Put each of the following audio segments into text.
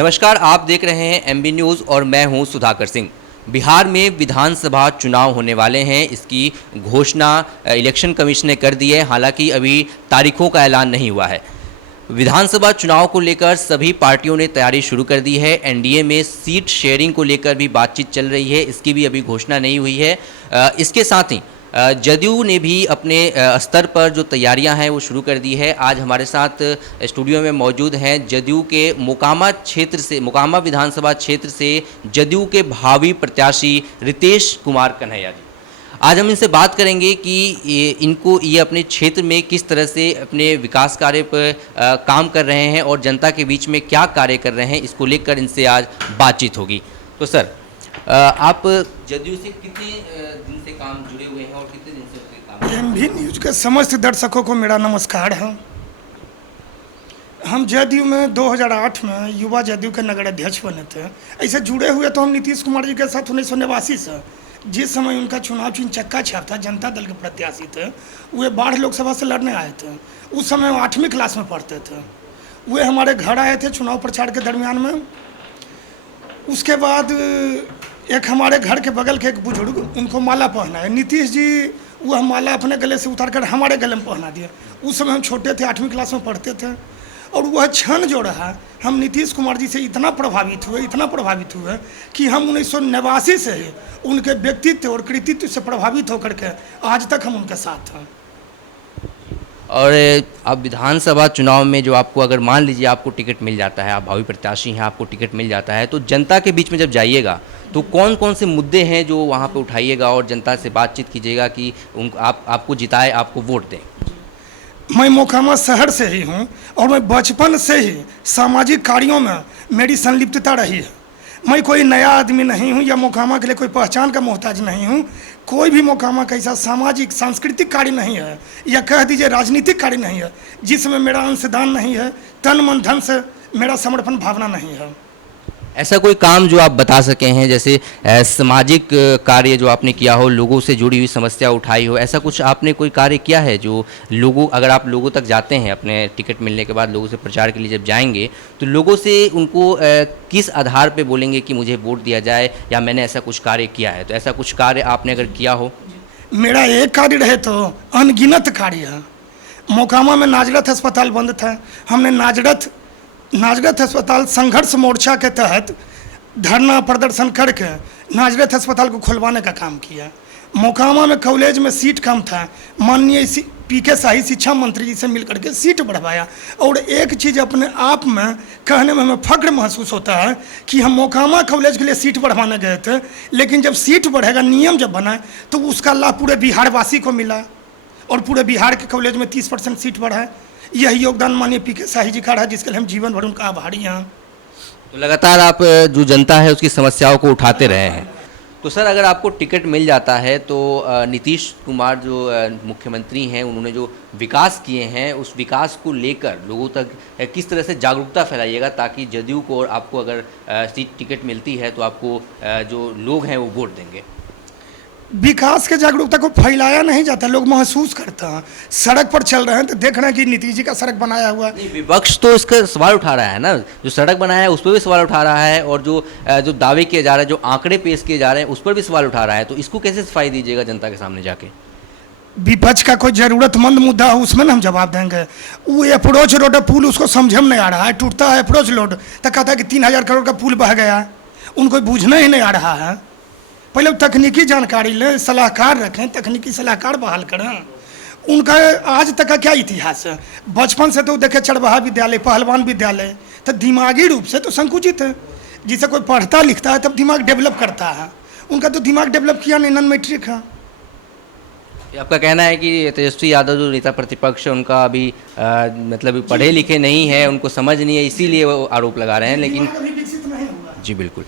नमस्कार, आप देख रहे हैं एमबी न्यूज़ और मैं हूं सुधाकर सिंह। बिहार में विधानसभा चुनाव होने वाले हैं, इसकी घोषणा इलेक्शन कमीशन ने कर दी है। हालांकि अभी तारीखों का ऐलान नहीं हुआ है। विधानसभा चुनाव को लेकर सभी पार्टियों ने तैयारी शुरू कर दी है। एनडीए में सीट शेयरिंग को लेकर भी बातचीत चल रही है, इसकी भी अभी घोषणा नहीं हुई है। इसके साथ ही जदयू ने भी अपने स्तर पर जो तैयारियां हैं वो शुरू कर दी है। आज हमारे साथ स्टूडियो में मौजूद हैं जदयू के मोकामा विधानसभा क्षेत्र से जदयू के भावी प्रत्याशी रितेश कुमार कन्हैया जी। आज हम इनसे बात करेंगे कि ये अपने क्षेत्र में किस तरह से अपने विकास कार्य पर काम कर रहे हैं और जनता के बीच में क्या कार्य कर रहे हैं, इसको लेकर इनसे आज बातचीत होगी। तो सर, आप जदयू से कितने दिन से काम जुड़े हुए हैं और कितने दिन से उसके काम? एमबी न्यूज के समस्त दर्शकों को मेरा नमस्कार है। हम जदयू में 2008 में युवा जदयू के नगर अध्यक्ष बने थे। ऐसे जुड़े हुए तो हम नीतीश कुमार जी के साथ 1989 से, जिस समय उनका चुनाव चिन्ह चक्का छाप था, जनता दल के प्रत्याशी थे। वे बाढ़ लोकसभा से लड़ने आए थे। उस समय वो 8वीं क्लास में पढ़ते थे। वे हमारे घर आए थे चुनाव प्रचार के दरमियान में। उसके बाद एक हमारे घर के बगल के एक बुजुर्ग, उनको माला पहनाए नीतीश जी, वह माला अपने गले से उतार कर हमारे गले में पहना दिया। उस समय हम छोटे थे, 8वीं क्लास में पढ़ते थे। और वह क्षण जो रहा, हम नीतीश कुमार जी से इतना प्रभावित हुए कि हम 1989 से ही उनके व्यक्तित्व और कृतित्व से प्रभावित होकर के आज तक हम उनके साथ हैं। और अब विधानसभा चुनाव में जो आपको, अगर मान लीजिए आपको टिकट मिल जाता है, आप भावी प्रत्याशी हैं, आपको टिकट मिल जाता है, तो जनता के बीच में जब जाइएगा तो कौन कौन से मुद्दे हैं जो वहाँ पे उठाइएगा और जनता से बातचीत कीजिएगा कि आपको जिताए, आपको वोट दें? मैं मोकामा शहर से ही हूँ और मैं बचपन से ही सामाजिक कार्यों में मेरी संलिप्तता रही है। मैं कोई नया आदमी नहीं हूँ या मोकामा के लिए कोई पहचान का मोहताज नहीं हूँ। कोई भी मोकामा का ऐसा सामाजिक सांस्कृतिक कार्य नहीं है या कह दीजिए राजनीतिक कार्य नहीं है जिसमें मेरा अंशदान नहीं है, तन मन धन से मेरा समर्पण भावना नहीं है। ऐसा कोई काम जो आप बता सके हैं, जैसे सामाजिक कार्य जो आपने किया हो, लोगों से जुड़ी हुई समस्या उठाई हो, ऐसा कुछ आपने कोई कार्य किया है जो अगर आप लोगों तक जाते हैं अपने टिकट मिलने के बाद, लोगों से प्रचार के लिए जब जाएंगे तो लोगों से उनको किस आधार पे बोलेंगे कि मुझे वोट दिया जाए या मैंने ऐसा कुछ कार्य किया है? तो ऐसा कुछ कार्य आपने अगर किया हो? मेरा एक कार्य रहे तो अनगिनत कार्य है। मोकामा में नाजरथ अस्पताल बंद था। हमने नाजरथ अस्पताल संघर्ष मोर्चा के तहत धरना प्रदर्शन करके नाजरथ अस्पताल को खुलवाने का काम किया। मोकामा में कॉलेज में सीट कम था, माननीय पीके शाही शिक्षा मंत्री जी से मिलकर के सीट बढ़वाया। और एक चीज़ अपने आप में कहने में हमें फख्र महसूस होता है कि हम मोकामा कॉलेज के लिए सीट बढ़वाने गए थे, लेकिन जब सीट बढ़ेगा, नियम जब बना तो उसका लाभ पूरे बिहारवासी को मिला और पूरे बिहार के कॉलेज में 30% सीट बढ़ा। यही योगदान माननीय पीके शाही जी का रहा, जिसके लिए हम जीवन भर उनका आभारी हैं। तो लगातार आप जो जनता है उसकी समस्याओं को उठाते रहे हैं। तो सर, अगर आपको टिकट मिल जाता है तो नीतीश कुमार जो मुख्यमंत्री हैं, उन्होंने जो विकास किए हैं उस विकास को लेकर लोगों तक किस तरह से जागरूकता फैलाइएगा ताकि जदयू को और आपको अगर सीट टिकट मिलती है तो आपको जो लोग हैं वो वोट देंगे? विकास के जागरूकता को फैलाया नहीं जाता, लोग महसूस करते हैं। सड़क पर चल रहे हैं तो देख रहे हैं कि नीतीश जी का सड़क बनाया हुआ है। विपक्ष तो इसका सवाल उठा रहा है ना, जो सड़क बनाया है उस पर भी सवाल उठा रहा है और जो दावे किए जा रहे हैं, जो आंकड़े पेश किए जा रहे हैं उस पर भी सवाल उठा रहा है। तो इसको कैसे सफाई दीजिएगा जनता के सामने जाके? विपक्ष का कोई जरूरतमंद मुद्दा हो उसमें ना हम जवाब देंगे। वो अप्रोच रोड पुल उसको समझ में नहीं आ रहा है, टूटता है अप्रोच रोड तो कहता है कि 3000 करोड़ का पुल बह गया, उनको बूझना ही नहीं आ रहा है। पहले तकनीकी जानकारी लें, सलाहकार रखें, तकनीकी सलाहकार बहाल करें। उनका आज तक का क्या इतिहास है? बचपन से तो देखे चरवाहा विद्यालय, पहलवान विद्यालय, तो दिमागी रूप से तो संकुचित है। जिसे कोई पढ़ता लिखता है तब दिमाग डेवलप करता है, उनका तो दिमाग डेवलप किया नहीं, नॉन मैट्रिक है। आपका कहना है कि तेजस्वी यादव जो नेता प्रतिपक्ष है उनका अभी मतलब पढ़े लिखे नहीं है, उनको समझ नहीं है, इसीलिए वो आरोप लगा रहे हैं। लेकिन विकसित नहीं हुआ। जी बिल्कुल।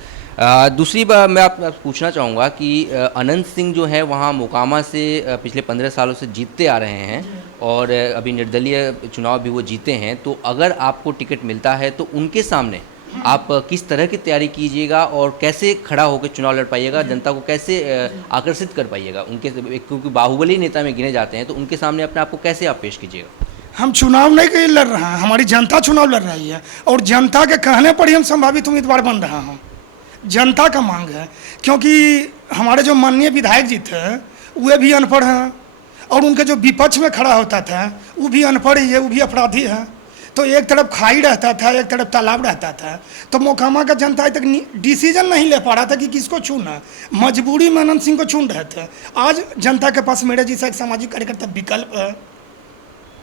दूसरी बात मैं आप पूछना चाहूँगा कि अनंत सिंह जो है वहाँ मोकामा से पिछले 15 सालों से जीतते आ रहे हैं और अभी निर्दलीय चुनाव भी वो जीते हैं। तो अगर आपको टिकट मिलता है तो उनके सामने आप किस तरह की तैयारी कीजिएगा और कैसे खड़ा होकर चुनाव लड़ पाइएगा, जनता को कैसे आकर्षित कर पाइएगा उनके, क्योंकि बाहुबली नेता में गिने जाते हैं, तो उनके सामने अपने आप को कैसे आप पेश कीजिएगा? हम चुनाव नहीं कहीं लड़ रहे हैं, हमारी जनता चुनाव लड़ रही है और जनता के कहने पर ही हम संभावित उम्मीदवार बन रहे हैं। जनता का मांग है, क्योंकि हमारे जो माननीय विधायक जी थे वे भी अनपढ़ हैं और उनके जो विपक्ष में खड़ा होता था वो भी अनपढ़ ही है, वो भी अपराधी है। तो एक तरफ खाई रहता था, एक तरफ तालाब रहता था, तो मोकामा का जनता तक डिसीजन नहीं ले पा रहा था कि किसको चुना। मजबूरी में अनंत सिंह को चुन रहे थे। आज जनता के पास मेरे जैसा एक सामाजिक कार्यकर्ता विकल्प है।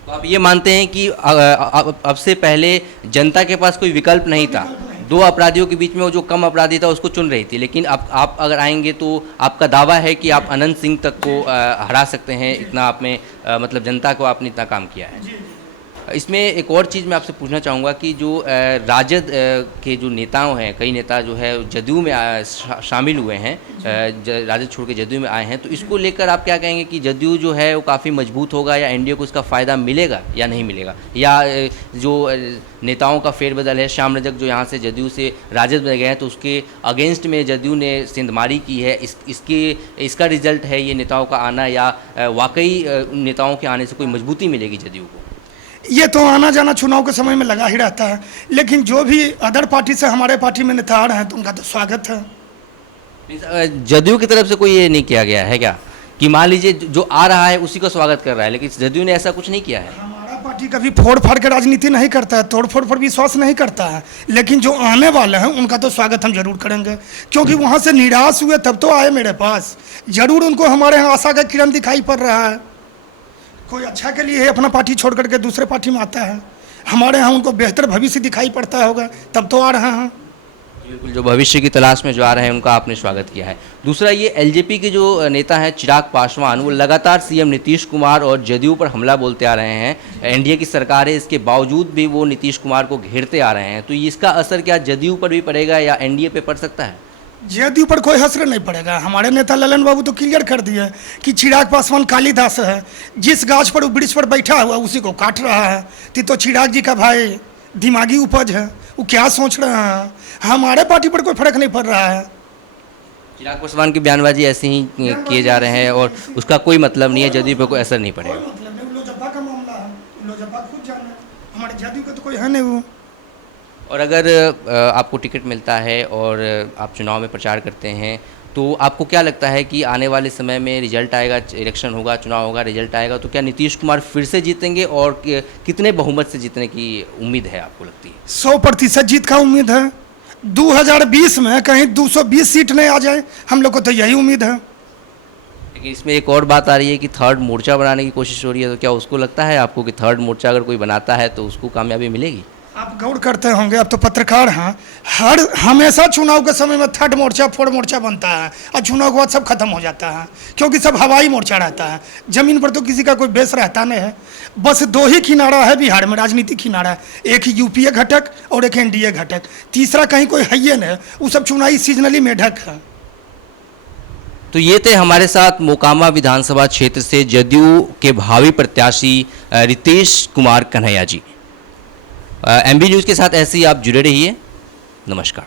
तो आप ये मानते हैं कि अब से पहले जनता के पास कोई विकल्प नहीं था, दो अपराधियों के बीच में वो जो कम अपराधी था उसको चुन रही थी, लेकिन अब आप अगर आएंगे तो आपका दावा है कि आप अनंत सिंह तक को हरा सकते हैं, इतना आप में मतलब जनता को आपने इतना काम किया है। इसमें एक और चीज़ मैं आपसे पूछना चाहूँगा कि जो राजद के जो नेताओं हैं, कई नेता जो है जदयू में शामिल हुए हैं, राजद छोड़ के जदयू में आए हैं, तो इसको लेकर आप क्या कहेंगे कि जदयू जो है वो काफ़ी मजबूत होगा या एनडीए को इसका फ़ायदा मिलेगा या नहीं मिलेगा, या जो नेताओं का फेरबदल है, श्याम रजक जो यहाँ से जदयू से राजद में गए हैं तो उसके अगेंस्ट में जदयू ने सेंधमारी की है, इसका रिजल्ट है ये नेताओं का आना, या वाकई नेताओं के आने से कोई मजबूती मिलेगी जदयू को? ये तो आना जाना चुनाव के समय में लगा ही रहता है, लेकिन जो भी अदर पार्टी से हमारे पार्टी में नेता आ रहे हैं तो उनका तो स्वागत है। जदयू की तरफ से कोई ये नहीं किया गया है क्या कि मान लीजिए जो आ रहा है उसी का स्वागत कर रहा है, लेकिन जदयू ने ऐसा कुछ नहीं किया है? हमारा पार्टी कभी फोड़ फाड़ के राजनीति नहीं करता है, तोड़ फोड़ पर विश्वास नहीं करता है, लेकिन जो आने वाले हैं उनका तो स्वागत हम जरूर करेंगे, क्योंकि वहाँ से निराश हुए तब तो आए मेरे पास। जरूर उनको हमारे यहाँ आशा का किरण दिखाई पड़ रहा है। कोई अच्छा के लिए अपना पार्टी छोड़ करके दूसरे पार्टी में आता है, हमारे यहाँ उनको बेहतर भविष्य दिखाई पड़ता होगा तब तो आ रहे हैं। बिल्कुल, जो भविष्य की तलाश में जो आ रहे हैं उनका आपने स्वागत किया है। दूसरा, ये एलजेपी के जो नेता हैं चिराग पासवान, वो लगातार सीएम नीतीश कुमार और जदयू पर हमला बोलते आ रहे हैं। एनडीए की सरकार है, इसके बावजूद भी वो नीतीश कुमार को घेरते आ रहे हैं, तो इसका असर क्या जदयू पर भी पड़ेगा या एनडीए पे पड़ सकता है? जदयू पर कोई असर नहीं पड़ेगा। हमारे नेता ललन बाबू तो क्लियर कर दिए कि चिराग पासवान कालिदास है, जिस गाछ पर वो वृक्ष पर बैठा हुआ उसी को काट रहा है। तो चिराग जी का भाई दिमागी उपज है, वो क्या सोच रहे हैं, हमारे पार्टी पर कोई फर्क नहीं पड़ रहा है। चिराग पासवान की बयानबाजी ऐसे ही किए जा रहे हैं और उसका कोई मतलब नहीं है, जदयू पर कोई असर नहीं पड़ेगा। कोई मतलब नहीं, लोजपा का मामला है, लोजपा खुद जाने, हमारे जदयू का तो कोई है नहीं वो। और अगर आपको टिकट मिलता है और आप चुनाव में प्रचार करते हैं, तो आपको क्या लगता है कि आने वाले समय में रिजल्ट आएगा, इलेक्शन होगा, चुनाव होगा, रिजल्ट आएगा, तो क्या नीतीश कुमार फिर से जीतेंगे और कितने बहुमत से जीतने की उम्मीद है आपको लगती है? 100% जीत का उम्मीद है। 2020 में कहीं 220 सीट नहीं आ जाए, हम लोग को तो यही उम्मीद है। लेकिन इसमें एक और बात आ रही है कि थर्ड मोर्चा बनाने की कोशिश हो रही है, तो क्या उसको लगता है आपको कि थर्ड मोर्चा अगर कोई बनाता है तो उसको कामयाबी मिलेगी? आप गौर करते होंगे, अब तो पत्रकार हैं, हमेशा चुनाव के समय में थर्ड मोर्चा फोर्थ मोर्चा बनता है और चुनाव के बाद सब खत्म हो जाता है, क्योंकि सब हवाई मोर्चा रहता है। जमीन पर तो किसी का कोई बेस रहता नहीं है। बस दो ही किनारा है बिहार में, राजनीतिक किनारा, एक यूपीए घटक और एक एनडीए घटक, तीसरा कहीं कोई है ही नहीं। वो सब चुनावी सीजनली मेढक है। तो ये थे हमारे साथ मोकामा विधानसभा क्षेत्र से जदयू के भावी प्रत्याशी रितेश कुमार कन्हैया जी। एमबी न्यूज़ के साथ ऐसे ही आप जुड़े रहिए। नमस्कार।